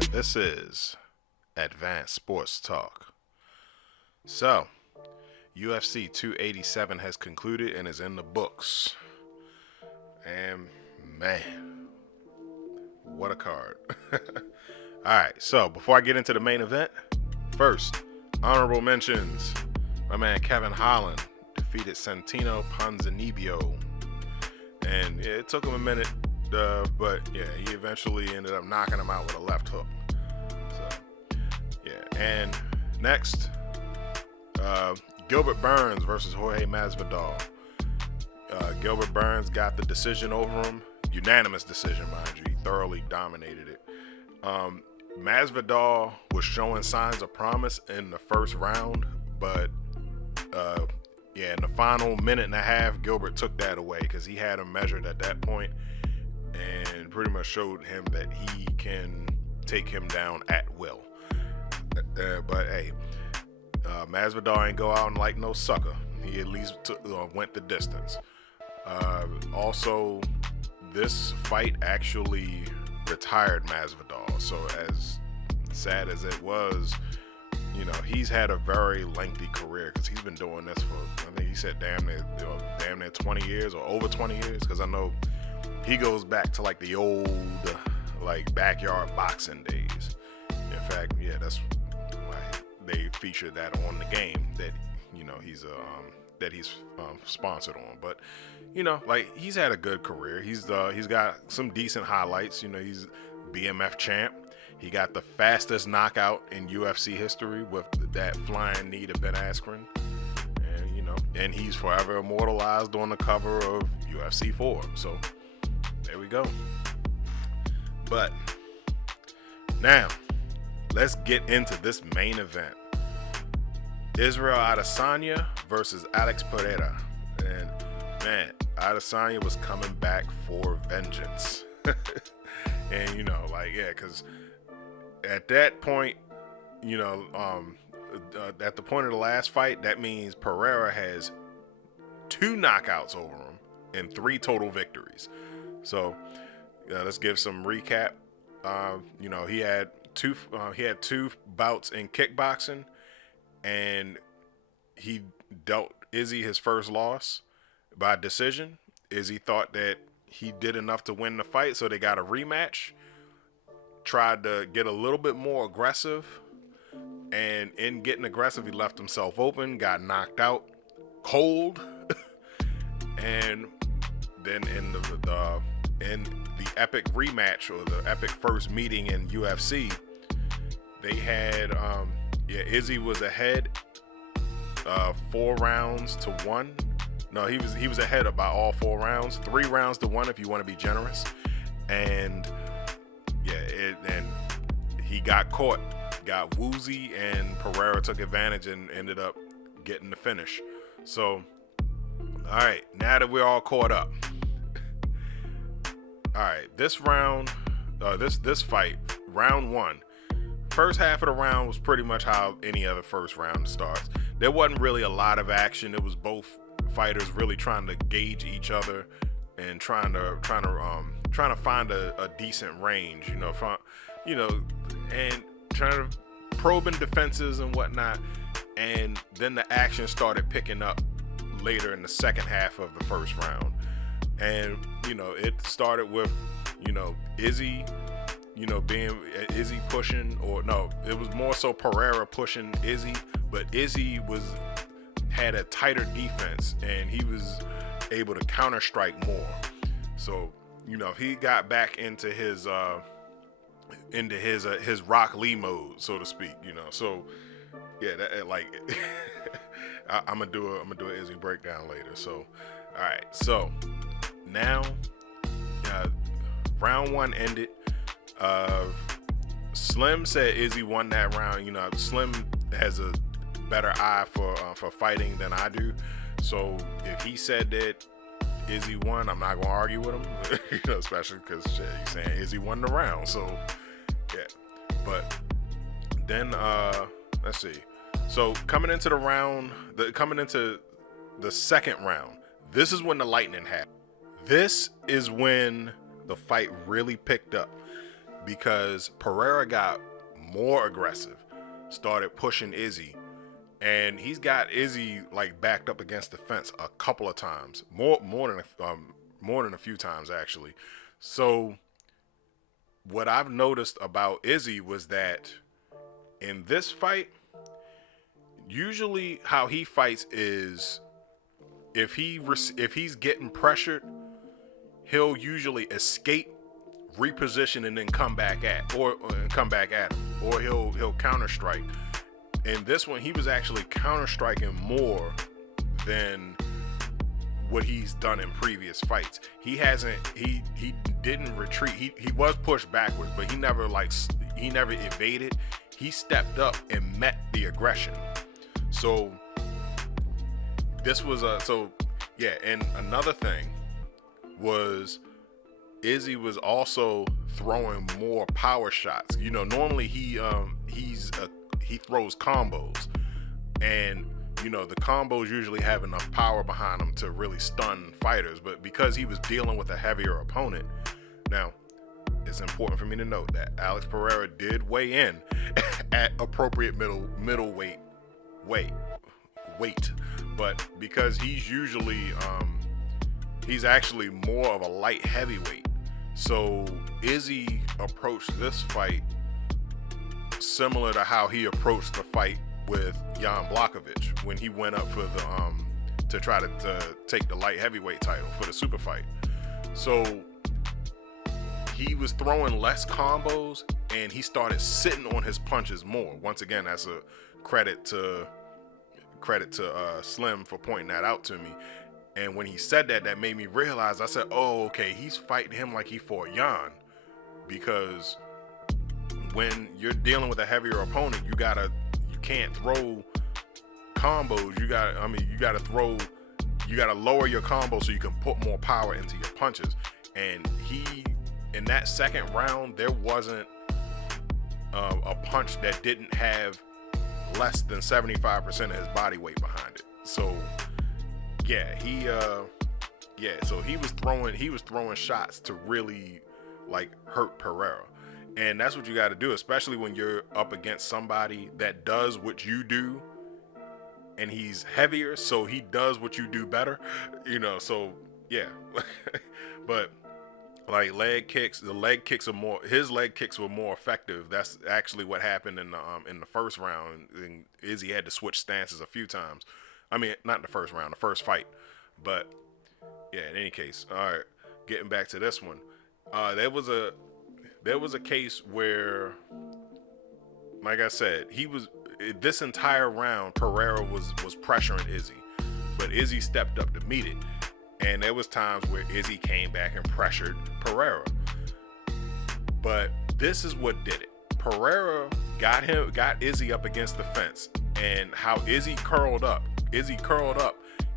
and this is Advanced Sports Talk. So, UFC 287 has concluded and is in the books. And man, what a card. Alright, so before I get into the main event, first, honorable mentions. My man Kevin Holland defeated Santino Ponzinibbio. And it took him a minute, but yeah, he eventually ended up knocking him out with a left hook. So, yeah. And next, Gilbert Burns versus Jorge Masvidal. Gilbert Burns got the decision over him. Unanimous decision, mind you. He thoroughly dominated it. Masvidal was showing signs of promise in the first round, but in the final minute and a half, Gilbert took that away because he had him measured at that point and pretty much showed him that he can take him down at will. But hey, Masvidal ain't go out and like no sucker. He at least went the distance. Also, this fight actually retired Masvidal. So as sad as it was, you know, he's had a very lengthy career because he's been doing this for, I think he said damn near 20 years or over 20 years, because I know he goes back to like the old like backyard boxing days. In fact, yeah, that's why they featured that on the game that, you know, he's sponsored on. But you know, like, he's had a good career. He's got some decent highlights. You know, he's BMF champ. He got the fastest knockout in UFC history with that flying knee to Ben Askren. And, you know, and he's forever immortalized on the cover of UFC 4. So, there we go. But, now, let's get into this main event. Israel Adesanya versus Alex Pereira. And, man, Adesanya was coming back for vengeance. And, you know, like, yeah, because at that point, you know, at the point of the last fight, that means Pereira has 2 knockouts over him and 3 total victories. So let's give some recap. You know, he had two bouts in kickboxing, and he dealt Izzy his first loss by decision. Izzy thought that he did enough to win the fight, so they got a rematch. Tried to get a little bit more aggressive, and in getting aggressive, he left himself open, got knocked out cold, and then in the epic rematch, or the epic first meeting in UFC, they had Izzy was ahead 4 rounds to 1. No, he was ahead by all 4 rounds, 3 rounds to 1 if you want to be generous, and and he got caught, got woozy, and Pereira took advantage and ended up getting the finish. So, all right, now that we're all caught up, all right, this round, this fight, round 1, first half of the round was pretty much how any other first round starts. There wasn't really a lot of action. It was both fighters really trying to gauge each other and trying to find a decent range, and trying to probing defenses and whatnot. And then the action started picking up later in the second half of the first round. And, you know, it started with, you know, Izzy, being Izzy pushing, or no, it was more so Pereira pushing Izzy, but Izzy had a tighter defense and he was able to counter strike more. So, you know, he got back into his Rock Lee mode, so to speak, you know. So yeah, that, like I'm gonna do an Izzy breakdown later. So all right, so now round 1 ended. Slim said Izzy won that round. You know, Slim has a better eye for fighting than I do. So if he said that Izzy won, I'm not gonna argue with him. You know, especially because he's saying Izzy won the round. So yeah, but then let's see. So coming into the second round, this is when the lightning happened. This is when the fight really picked up. because Pereira got more aggressive, started pushing Izzy, and he's got Izzy like backed up against the fence a couple of times, more than a few times actually. So what I've noticed about Izzy was that in this fight, usually how he fights is if he's getting pressured, he'll usually escape, reposition, and then come back at him, or he'll counter strike. In this one, he was actually counter striking more than what he's done in previous fights. He didn't retreat. He was pushed backwards, but he never evaded. He stepped up and met the aggression. So this was and another thing was Izzy was also throwing more power shots. You know, normally he throws combos, and you know the combos usually have enough power behind them to really stun fighters. But because he was dealing with a heavier opponent, now it's important for me to note that Alex Pereira did weigh in at appropriate middleweight weight, but because he's usually he's actually more of a light heavyweight. So Izzy approached this fight similar to how he approached the fight with Jan Blachowicz when he went up for the to try to take the light heavyweight title for the super fight. So he was throwing less combos and he started sitting on his punches more. Once again, that's a credit to Slim for pointing that out to me. And when he said that, that made me realize, I said, oh, okay, he's fighting him like he fought Jan. Because when you're dealing with a heavier opponent, you can't throw combos. You gotta lower your combo so you can put more power into your punches. And in that second round, there wasn't a punch that didn't have less than 75% of his body weight behind it. So so he was throwing shots to really like hurt Pereira. And that's what you got to do, especially when you're up against somebody that does what you do, and he's heavier, so he does what you do better, you know. So yeah. But like his leg kicks were more effective. That's actually what happened in the first round. And Izzy had to switch stances a few times. I mean, not the first round, the first fight. But yeah, in any case, all right. Getting back to this one, there was a case where, like I said, this entire round Pereira was pressuring Izzy, but Izzy stepped up to meet it. And there was times where Izzy came back and pressured Pereira. But this is what did it. Pereira got Izzy up against the fence, and how Izzy curled up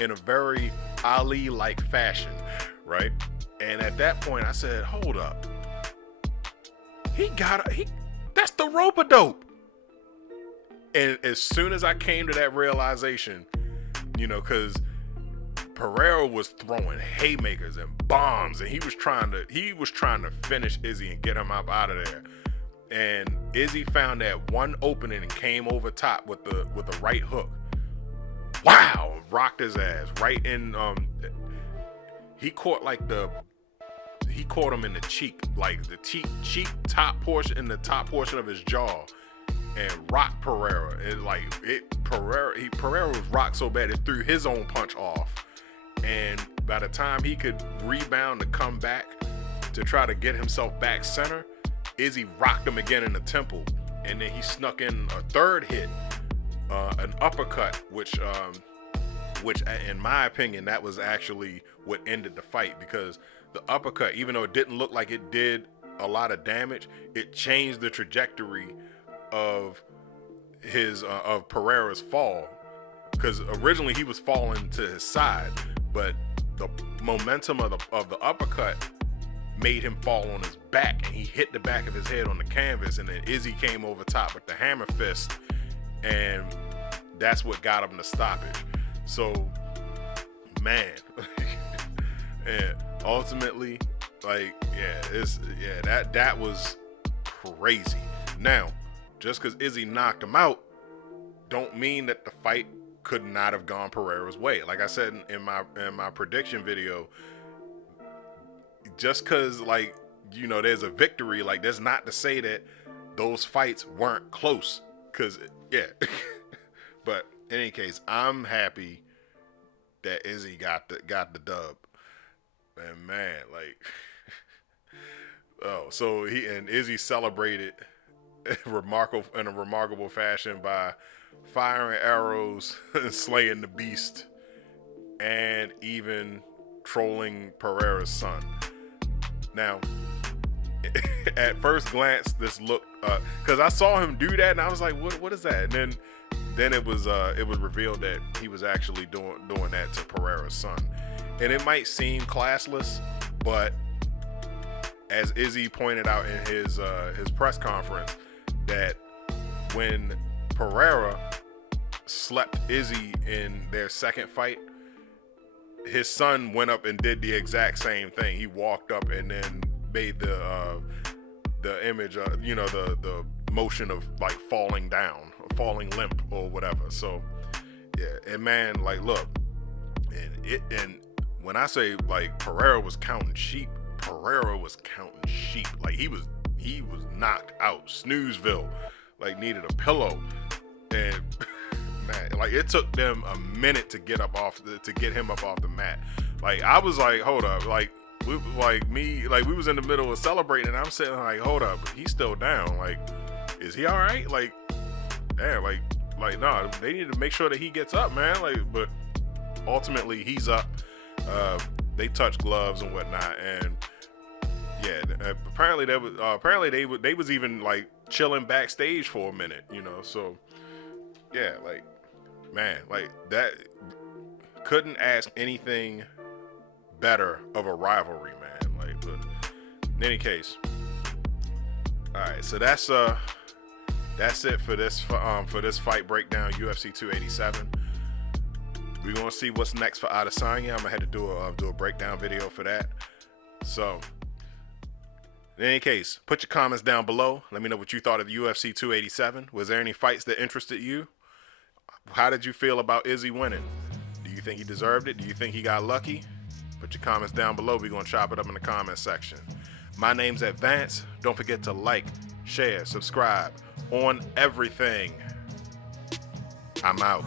in a very Ali-like fashion, right? And at that point I said, hold up. That's the rope-a-dope. And as soon as I came to that realization, you know, because Pereira was throwing haymakers and bombs, and he was trying to finish Izzy and get him up out of there. And Izzy found that one opening and came over top with the right hook. Wow, rocked his ass right in. He caught him in the cheek, like the cheek top portion, in the top portion of his jaw, and rocked Pereira. Pereira was rocked so bad it threw his own punch off. And by the time he could rebound to come back to try to get himself back center, Izzy rocked him again in the temple, and then he snuck in a third hit, an uppercut, which in my opinion, that was actually what ended the fight, because the uppercut, even though it didn't look like it did a lot of damage, it changed the trajectory of Pereira's fall, because originally he was falling to his side, but the momentum of the uppercut made him fall on his back, and he hit the back of his head on the canvas, and then Izzy came over top with the hammer fist, and that's what got him the stoppage. So, man, and ultimately, that was crazy. Now, just because Izzy knocked him out, don't mean that the fight could not have gone Pereira's way. Like I said in my prediction video, just because, like, you know, there's a victory, like, that's not to say that those fights weren't close. Because, yeah. But in any case, I'm happy that Izzy got the dub. And man, like, oh, so Izzy celebrated in a remarkable fashion by firing arrows and slaying the beast, and even trolling Pereira's son. Now, at first glance, this looked, because I saw him do that, and I was like, what is that? And then it was revealed that he was actually doing that to Pereira's son. And it might seem classless, but as Izzy pointed out in his press conference, that when Pereira slept Izzy in their second fight, his son went up and did the exact same thing. He walked up and then made the image, you know, the motion of like falling down, or falling limp, or whatever. So yeah, and man, like, look, and when I say, like, Pereira was counting sheep, Like, he was knocked out, snoozeville, like, needed a pillow. And man, like, it took them a minute to get him up off the mat. Like, I was like, hold up, like, we was in the middle of celebrating, and I'm sitting like, hold up, he's still down. Like, is he all right? Like, damn, like, nah, they need to make sure that he gets up, man. Like, but ultimately he's up. They touched gloves and whatnot, and yeah, apparently they was even like chilling backstage for a minute, you know. So yeah, like, man, like, that, couldn't ask anything better of a rivalry, man. Like, but in any case, all right, so that's it for this fight breakdown, UFC 287. We're gonna see what's next for Adesanya. I'm gonna have to do a breakdown video for that. So in any case, put your comments down below. Let me know what you thought of the UFC 287. Was there any fights that interested you? How did you feel about Izzy winning? Do you think he deserved it? Do you think he got lucky? Put your comments down below. We're gonna chop it up in the comment section. My name's Advance. Don't forget to like, share, subscribe on everything. I'm out.